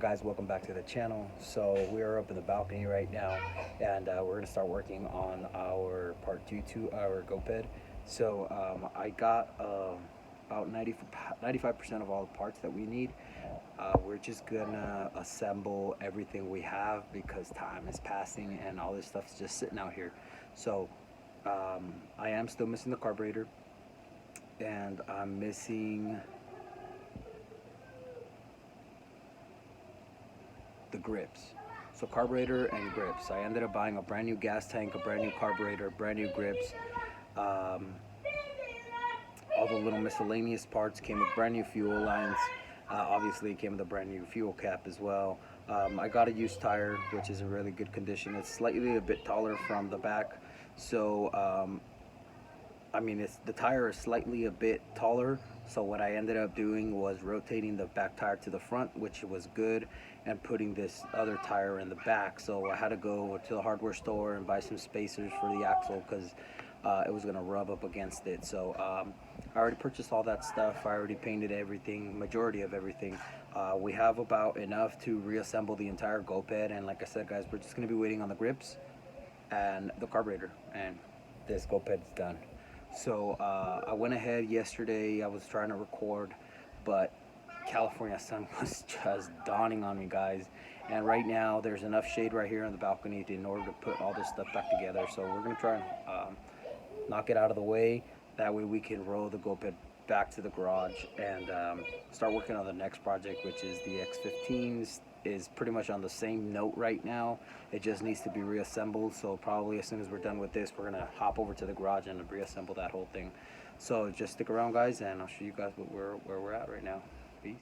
guys, welcome back to the channel. So we're up in the balcony right now, and we're gonna start working on our part 2 to our Go-Ped. So I got about 95% of all the parts that we need. We're just gonna assemble everything we have because time is passing and all this stuff's just sitting out here. So I am still missing the carburetor, and I'm missing the grips. So carburetor and grips. I ended up buying a brand new gas tank, a brand new carburetor, brand new grips. All the little miscellaneous parts came with brand new fuel lines. Obviously it came with a brand new fuel cap as well. I got a used tire, which is in really good condition. It's slightly a bit taller from the back. So the tire is slightly a bit taller, so what I ended up doing was rotating the back tire to the front, which was good, and putting this other tire in the back. So I had to go to the hardware store and buy some spacers for the axle because it was going to rub up against it. So I already purchased all that stuff. I already painted everything, majority of everything. We have about enough to reassemble the entire Go-Ped, and like I said, guys, we're just going to be waiting on the grips and the carburetor, and this Go-Ped's done. So I went ahead yesterday. I was trying to record, but California sun was just dawning on me, guys. And right now there's enough shade right here on the balcony in order to put all this stuff back together. So we're gonna try and knock it out of the way. That way we can roll the Go-Ped back to the garage and start working on the next project, which is the X15s. Is pretty much on the same note right now. It just needs to be reassembled. So probably as soon as we're done with this, we're gonna hop over to the garage and reassemble that whole thing. So just stick around, guys, and I'll show you guys where we're at right now. Peace.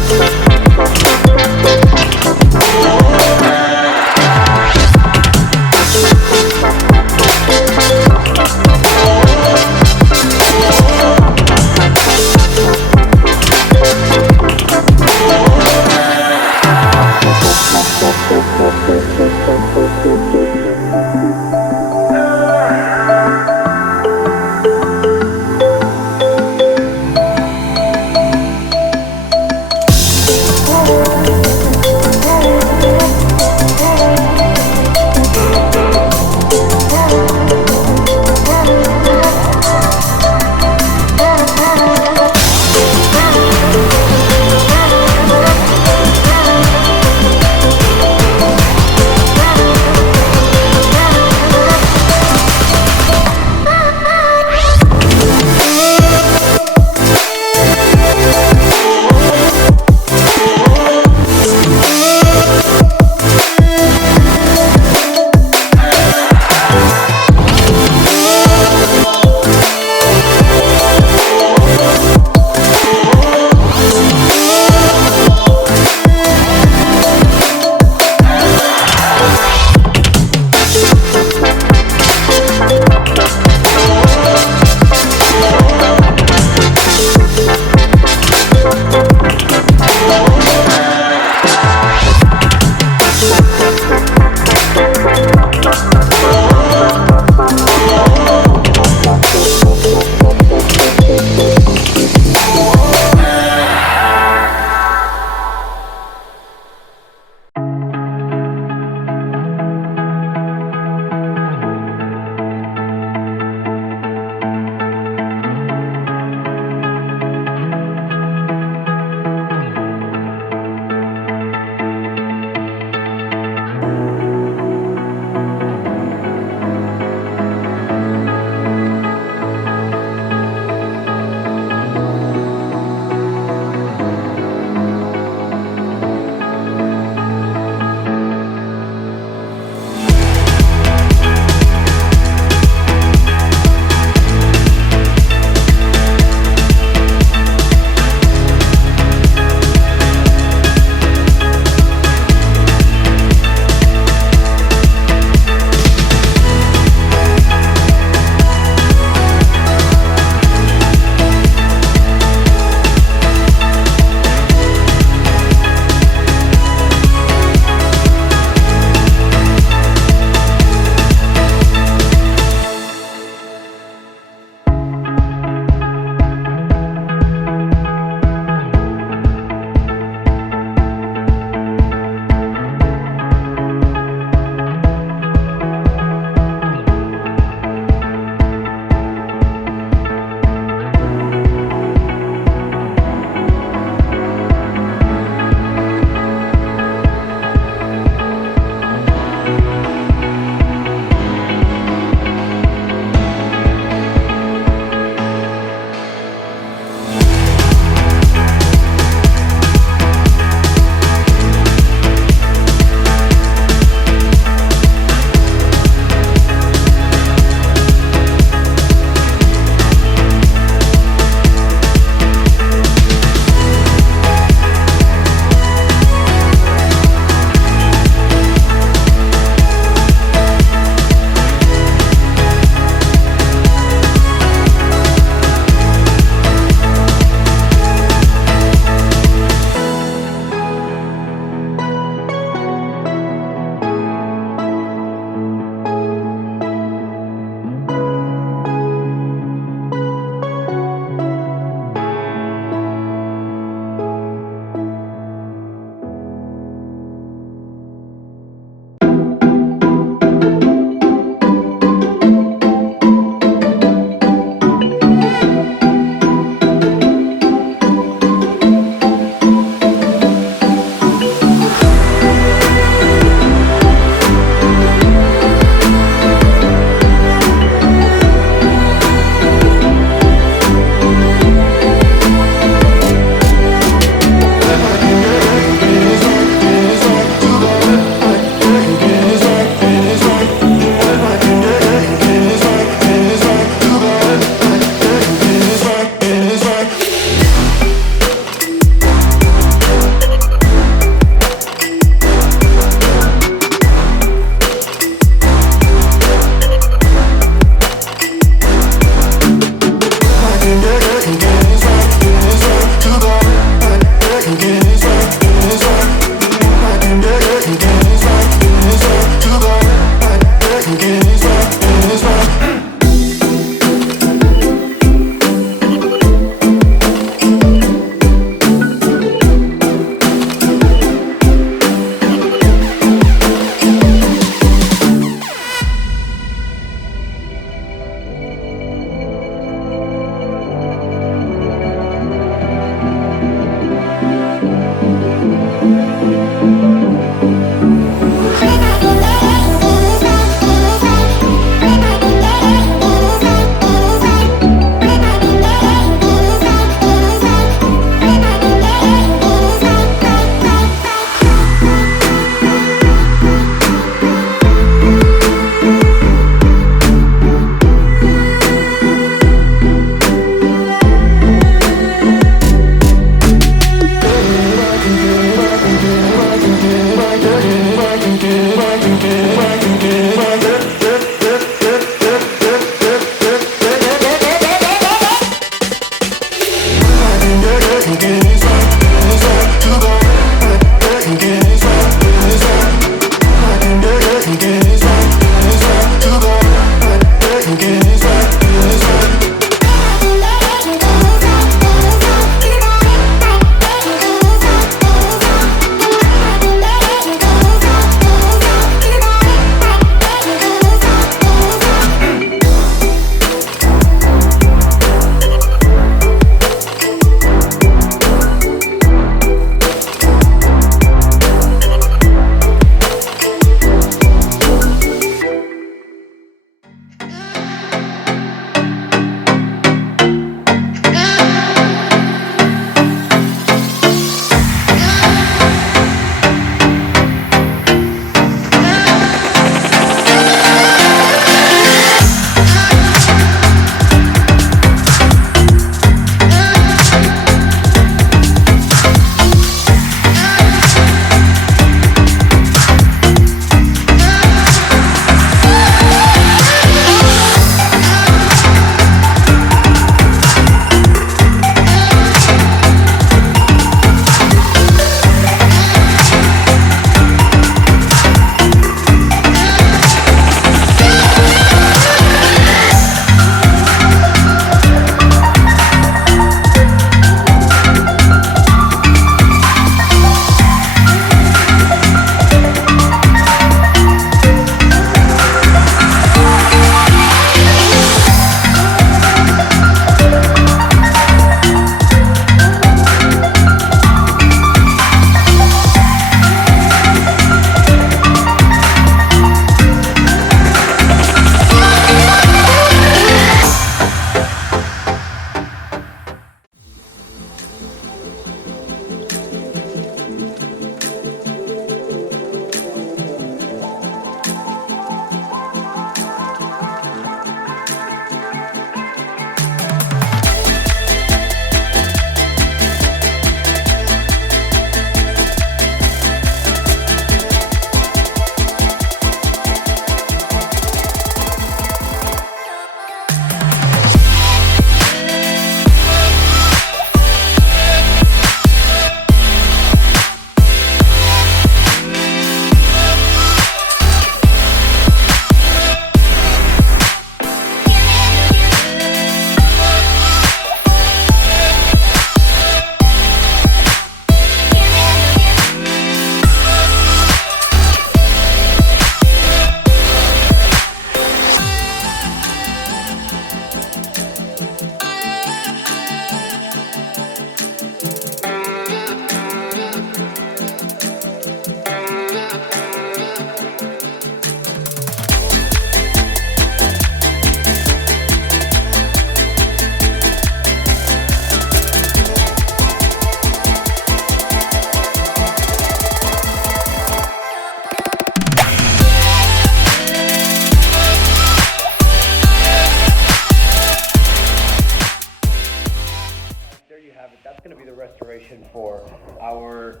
have it. That's going to be the restoration for our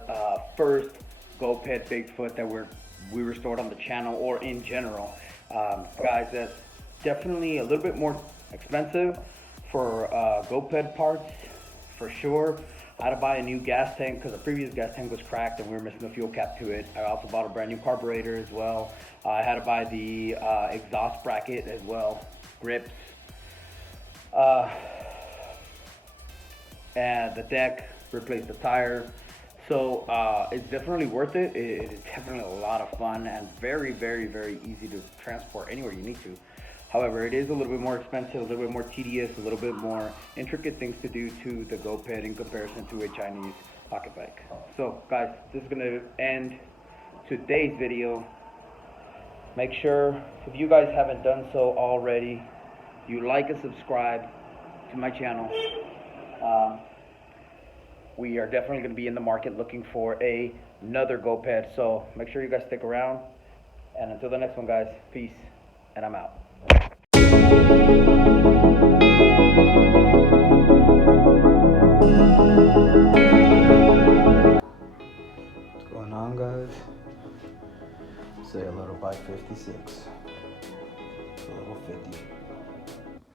first Go-Ped Bigfoot that we restored on the channel or in general. Guys, that's definitely a little bit more expensive for Go-Ped parts, for sure. I had to buy a new gas tank because the previous gas tank was cracked and we were missing the fuel cap to it. I also bought a brand new carburetor as well. I had to buy the exhaust bracket as well, grips, and the deck, replace the tire. So it's definitely worth it. It is definitely a lot of fun and very, very, very easy to transport anywhere you need to. However, it is a little bit more expensive, a little bit more tedious, a little bit more intricate things to do to the Go-Ped in comparison to a Chinese pocket bike. So guys, this is gonna end today's video. Make sure, if you guys haven't done so already, you like and subscribe to my channel. We are definitely going to be in the market looking for another Go-Ped, so make sure you guys stick around. And until the next one, guys, peace, and I'm out. What's going on, guys? Say hello to bike 56. It's a little 50.